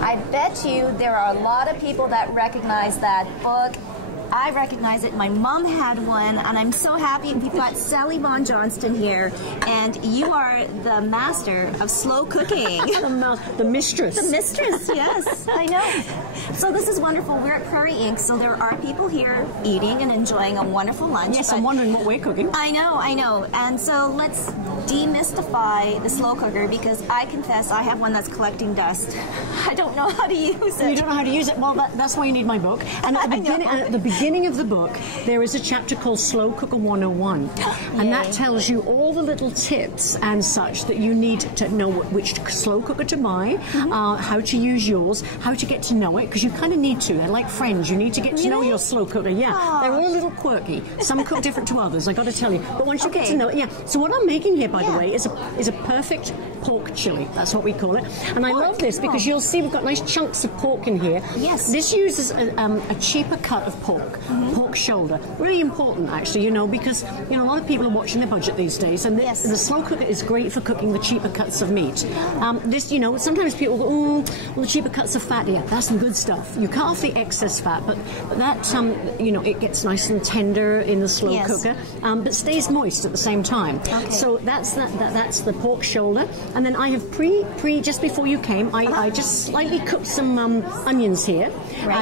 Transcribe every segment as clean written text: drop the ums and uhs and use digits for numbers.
I bet you there are a lot of people that recognize that book. I recognize it. My mom had one, and I'm so happy. We've got Sally Vaughn-Johnston here, and you are the master of slow cooking. The mistress. The mistress, yes. I know. So this is wonderful. We're at Prairie Inc., so there are people here eating and enjoying a wonderful lunch. Yes, I'm wondering what we're cooking. I know. And so let's demystify the slow cooker, because I confess I have one that's collecting dust. I don't know how to use it. You don't know how to use it? Well, that's why you need my book. And at the beginning of the book, there is a chapter called Slowcooker 101. And that tells you all the little tips and such that you need to know which slow cooker to buy, how to use yours, how to get to know it, because you kind of need to. They're like friends. You need to get to know your slow cooker. Yeah, they're all a little quirky. Some cook different to others, I got to tell you. But once you get to know it, So what I'm making here, by the way, is a perfect pork chili. That's what we call it. And I love this because you'll see we've got nice chunks of pork in here. Yes. This uses a cheaper cut of pork, pork shoulder. Really important, actually, because a lot of people are watching their budget these days, and the slow cooker is great for cooking the cheaper cuts of meat. Sometimes people go, well, the cheaper cuts of fat. Yeah, that's some good stuff. You cut off the excess fat, but that it gets nice and tender in the slow cooker, but stays moist at the same time. Okay. So that's the pork shoulder, and then I have just before you came, I just slightly cooked some onions here,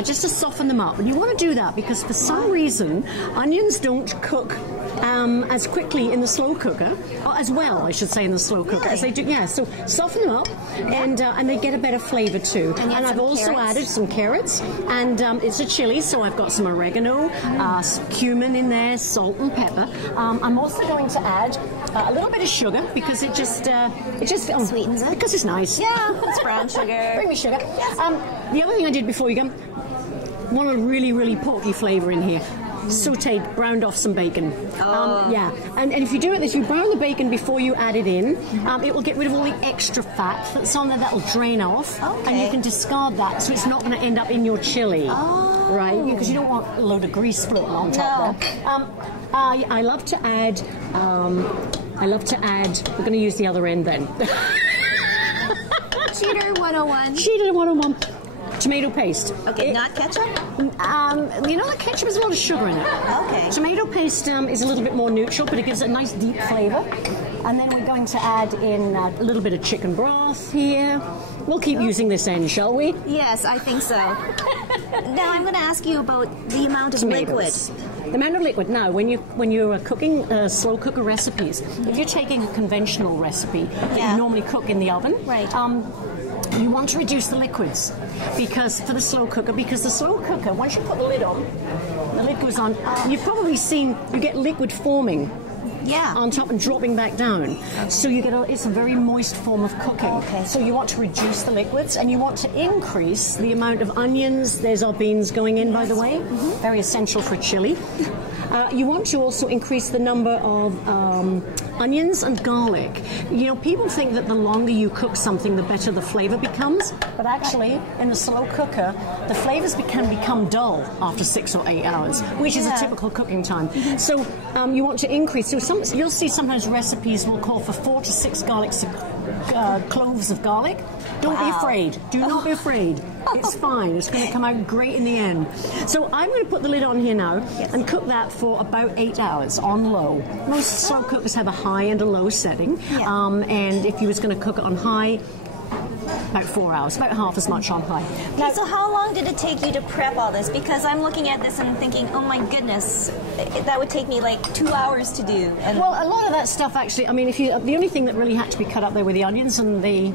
just to soften them up. And you want to do that because for some reason onions don't cook as quickly in the slow cooker, or as well, I should say, in the slow cooker as they do. Yeah, so soften them up, and they get a better flavour too. And I've also added some carrots, and it's a chili, so I've got some oregano, some cumin in there, salt and pepper. I'm also going to add a little bit of sugar because it just sweetens it. Because it's nice. Yeah, it's brown sugar. Bring me sugar. The other thing I did before you go, want a really, really porky flavour in here. Sauteed, browned off some bacon. And if you do it this, you brown the bacon before you add it in. It will get rid of all the extra fat that's on there. That will drain off, and you can discard that, so it's not going to end up in your chili, right? Because you don't want a load of grease floating on top there. I love to add. We're going to use the other end then. Cheater 101. Cheater 101. Tomato paste. Okay, not ketchup? The ketchup has a lot of sugar in it. Okay. Tomato paste is a little bit more neutral, but it gives it a nice deep flavour. And then we're going to add in a little bit of chicken broth here. We'll keep using this end, shall we? Yes, I think so. Now I'm going to ask you about the amount of liquid. The amount of liquid. Now, when you're cooking slow cooker recipes, if you're taking a conventional recipe that you normally cook in the oven, you want to reduce the liquids because the slow cooker, once you put the lid on, the lid goes on, you've probably seen you get liquid forming on top and dropping back down. So you get it's a very moist form of cooking. Okay. So you want to reduce the liquids and you want to increase the amount of onions. There's our beans going in, by the way. Very essential for chili. You want to also increase the number of onions and garlic. People think that the longer you cook something, the better the flavor becomes. But actually, in the slow cooker, the flavors can become dull after 6 or 8 hours, which is a typical cooking time. So you want to increase. So you'll see sometimes recipes will call for 4 to 6 cloves of garlic. Don't be afraid. Do not be afraid. It's fine. It's going to come out great in the end. So I'm going to put the lid on here now and cook that for about 8 hours on low. Most slow cookers have a high and a low setting. And if you was going to cook it on high, about 4 hours, about half as much on high. Okay, so how long did it take you to prep all this? Because I'm looking at this and I'm thinking, oh my goodness, that would take me like 2 hours to do. And well, a lot of that stuff actually, the only thing that really had to be cut up there were the onions and the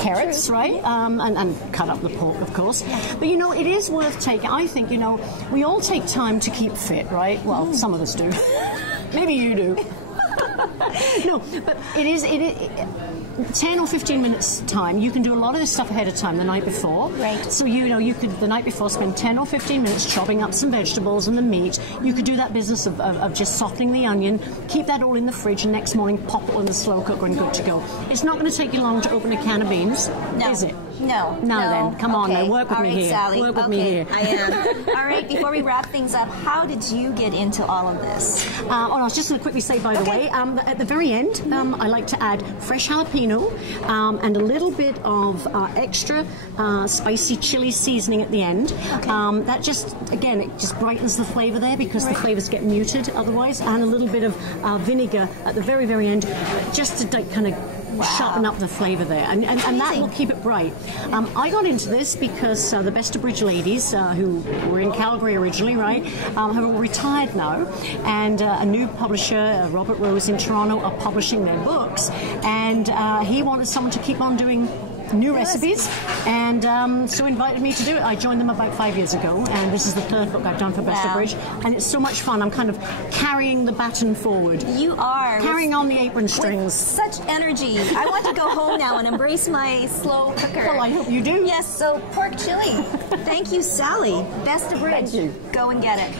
carrots, right? And cut up the pork, of course. But it is worth taking. I think, we all take time to keep fit, right? Well, some of us do. Maybe you do. No, but it is 10 or 15 minutes time. You can do a lot of this stuff ahead of time the night before. Right. So you could the night before spend 10 or 15 minutes chopping up some vegetables and the meat. You could do that business of just softening the onion, keep that all in the fridge, and next morning pop it in the slow cooker and good to go. It's not going to take you long to open a can of beans, is it? No. No, then. Come on, now. Work with all me right, here. Sally. Work with me here. I am. All right, before we wrap things up, how did you get into all of this? I was just going to quickly say, by the way, at the very end, I like to add fresh jalapeno and a little bit of extra spicy chili seasoning at the end. Okay. That just, again, it just brightens the flavour there because the flavours get muted otherwise, and a little bit of vinegar at the very, very end just to kind of sharpen up the flavour there, and that will keep it bright. I got into this because the Best of Bridge ladies, who were in Calgary originally, right, have retired now, and a new publisher, Robert Rose in Toronto, are publishing their books, and he wanted someone to keep on doing new recipes, and so invited me to do it. I joined them about 5 years ago, and this is the third book I've done for Best of Bridge, and it's so much fun. I'm kind of carrying the baton forward. You are. Carrying on the apron strings. Such energy. I want to go home now and embrace my slow cooker. Well, I hope you do. Yes, so pork chili. Thank you, Sally. Best of Bridge. Thank you. Go and get it.